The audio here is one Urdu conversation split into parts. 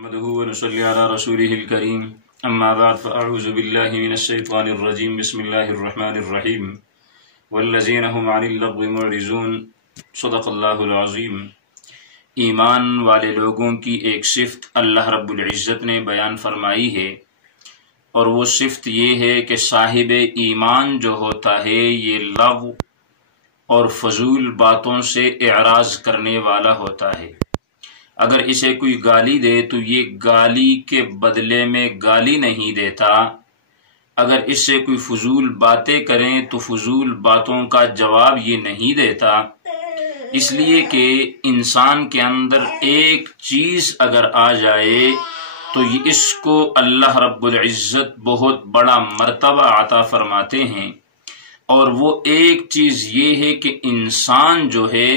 نحمده ونصلي على رسوله الكريم اما بعد فاعوذ بالله من الشيطان الرجيم بسم الله الرحمن الرحيم والذين هم عن اللغو معرضون صدق اللہ العظیم۔ ایمان والے لوگوں کی ایک صفت اللہ رب العزت نے بیان فرمائی ہے، اور وہ صفت یہ ہے کہ صاحب ایمان جو ہوتا ہے یہ لغو اور فضول باتوں سے اعراض کرنے والا ہوتا ہے۔ اگر اسے کوئی گالی دے تو یہ گالی کے بدلے میں گالی نہیں دیتا، اگر اس سے کوئی فضول باتیں کریں تو فضول باتوں کا جواب یہ نہیں دیتا، اس لیے کہ انسان کے اندر ایک چیز اگر آ جائے تو اس کو اللہ رب العزت بہت بڑا مرتبہ عطا فرماتے ہیں، اور وہ ایک چیز یہ ہے کہ انسان جو ہے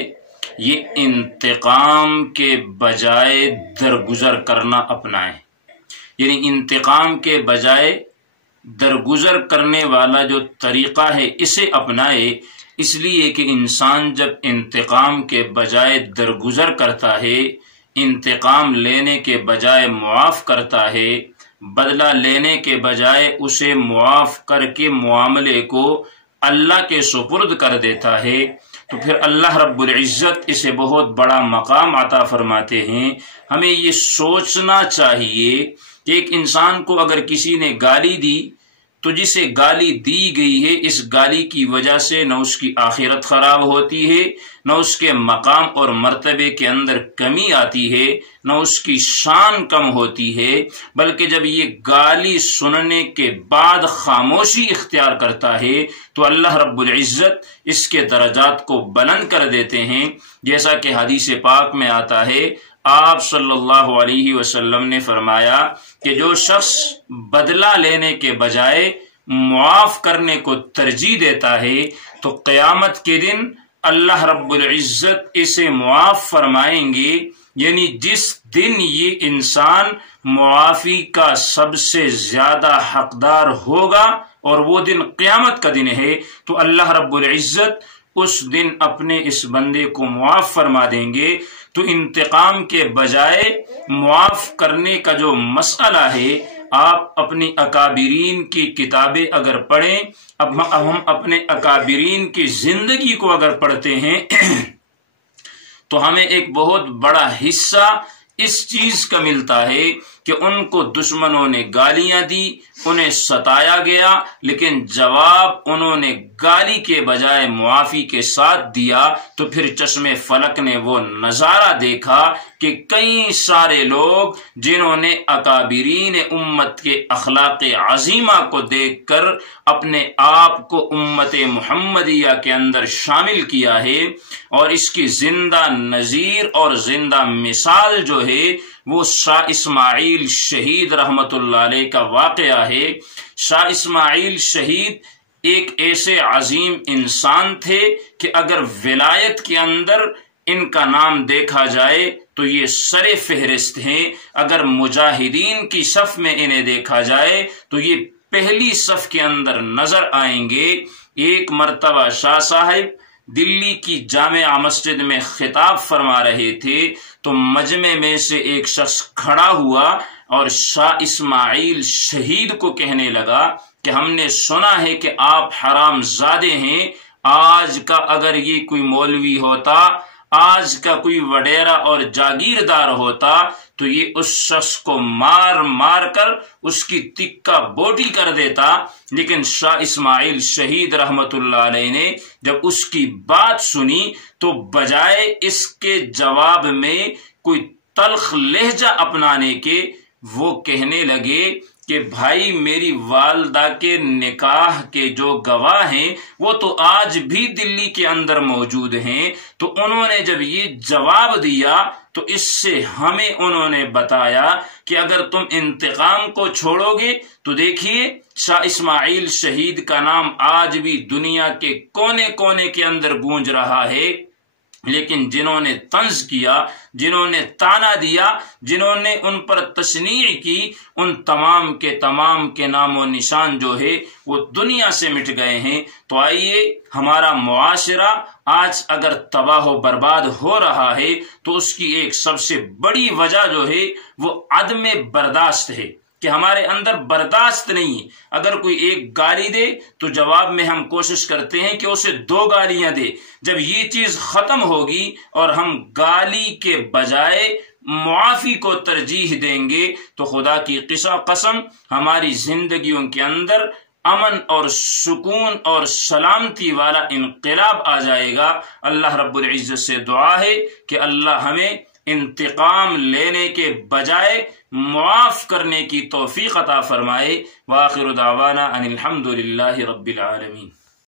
یہ انتقام کے بجائے درگزر کرنا اپنائے، یعنی انتقام کے بجائے درگزر کرنے والا جو طریقہ ہے اسے اپنائے، اس لیے کہ انسان جب انتقام کے بجائے درگزر کرتا ہے، انتقام لینے کے بجائے معاف کرتا ہے، بدلہ لینے کے بجائے اسے معاف کر کے معاملے کو اللہ کے سپرد کر دیتا ہے، تو پھر اللہ رب العزت اسے بہت بڑا مقام عطا فرماتے ہیں۔ ہمیں یہ سوچنا چاہیے کہ ایک انسان کو اگر کسی نے گالی دی تو جسے گالی دی گئی ہے اس گالی کی وجہ سے نہ اس کی آخرت خراب ہوتی ہے، نہ اس کے مقام اور مرتبے کے اندر کمی آتی ہے، نہ اس کی شان کم ہوتی ہے، بلکہ جب یہ گالی سننے کے بعد خاموشی اختیار کرتا ہے تو اللہ رب العزت اس کے درجات کو بلند کر دیتے ہیں، جیسا کہ حدیث پاک میں آتا ہے۔ آپ صلی اللہ علیہ وسلم نے فرمایا کہ جو شخص بدلہ لینے کے بجائے معاف کرنے کو ترجیح دیتا ہے تو قیامت کے دن اللہ رب العزت اسے معاف فرمائیں گے، یعنی جس دن یہ انسان معافی کا سب سے زیادہ حقدار ہوگا اور وہ دن قیامت کا دن ہے، تو اللہ رب العزت اس دن اپنے اس بندے کو معاف فرما دیں گے۔ تو انتقام کے بجائے معاف کرنے کا جو مسئلہ ہے، آپ اپنی اکابرین کی کتابیں اگر پڑھیں، اب ہم اپنے اکابرین کی زندگی کو اگر پڑھتے ہیں تو ہمیں ایک بہت بڑا حصہ اس چیز کا ملتا ہے کہ ان کو دشمنوں نے گالیاں دی، انہیں ستایا گیا، لیکن جواب انہوں نے گالی کے بجائے معافی کے ساتھ دیا، تو پھر چشم فلک نے وہ نظارہ دیکھا کہ کئی سارے لوگ جنہوں نے اکابرین امت کے اخلاق عظیمہ کو دیکھ کر اپنے آپ کو امت محمدیہ کے اندر شامل کیا ہے، اور اس کی زندہ نظیر اور زندہ مثال جو ہے وہ شاہ اسماعیل شہید رحمت اللہ علیہ کا واقعہ ہے۔ شاہ اسماعیل شہید ایک ایسے عظیم انسان تھے کہ اگر ولایت کے اندر ان کا نام دیکھا جائے تو یہ سر فہرست ہیں، اگر مجاہدین کی صف میں انہیں دیکھا جائے تو یہ پہلی صف کے اندر نظر آئیں گے۔ ایک مرتبہ شاہ صاحب دلی کی جامع مسجد میں خطاب فرما رہے تھے تو مجمع میں سے ایک شخص کھڑا ہوا اور شاہ اسماعیل شہید کو کہنے لگا کہ ہم نے سنا ہے کہ آپ حرام زادے ہیں، آج کا اگر یہ کوئی مولوی ہوتا، آج کا کوئی وڈیرا اور جاگیردار ہوتا تو یہ اس شخص کو مار مار کر اس کی تکہ بوٹی کر دیتا، لیکن شاہ اسماعیل شہید رحمت اللہ علیہ نے جب اس کی بات سنی تو بجائے اس کے جواب میں کوئی تلخ لہجہ اپنانے کے وہ کہنے لگے کہ بھائی میری والدہ کے نکاح کے جو گواہ ہیں وہ تو آج بھی دلی کے اندر موجود ہیں، تو انہوں نے جب یہ جواب دیا تو اس سے ہمیں انہوں نے بتایا کہ اگر تم انتقام کو چھوڑو گے تو دیکھیے شاہ اسماعیل شہید کا نام آج بھی دنیا کے کونے کونے کے اندر گونج رہا ہے، لیکن جنہوں نے طنز کیا، جنہوں نے طعنہ دیا، جنہوں نے ان پر تشنیع کی، ان تمام کے نام و نشان جو ہے وہ دنیا سے مٹ گئے ہیں۔ تو آئیے، ہمارا معاشرہ آج اگر تباہ و برباد ہو رہا ہے تو اس کی ایک سب سے بڑی وجہ جو ہے وہ عدم برداشت ہے، کہ ہمارے اندر برداشت نہیں ہے۔ اگر کوئی ایک گالی دے تو جواب میں ہم کوشش کرتے ہیں کہ اسے 2 گالیاں دے۔ جب یہ چیز ختم ہوگی اور ہم گالی کے بجائے معافی کو ترجیح دیں گے تو خدا کی قسم ہماری زندگیوں کے اندر امن اور سکون اور سلامتی والا انقلاب آ جائے گا۔ اللہ رب العزت سے دعا ہے کہ اللہ ہمیں انتقام لینے کے بجائے معاف کرنے کی توفیق عطا فرمائے۔ وآخر دعوانا ان الحمد للہ رب العالمین۔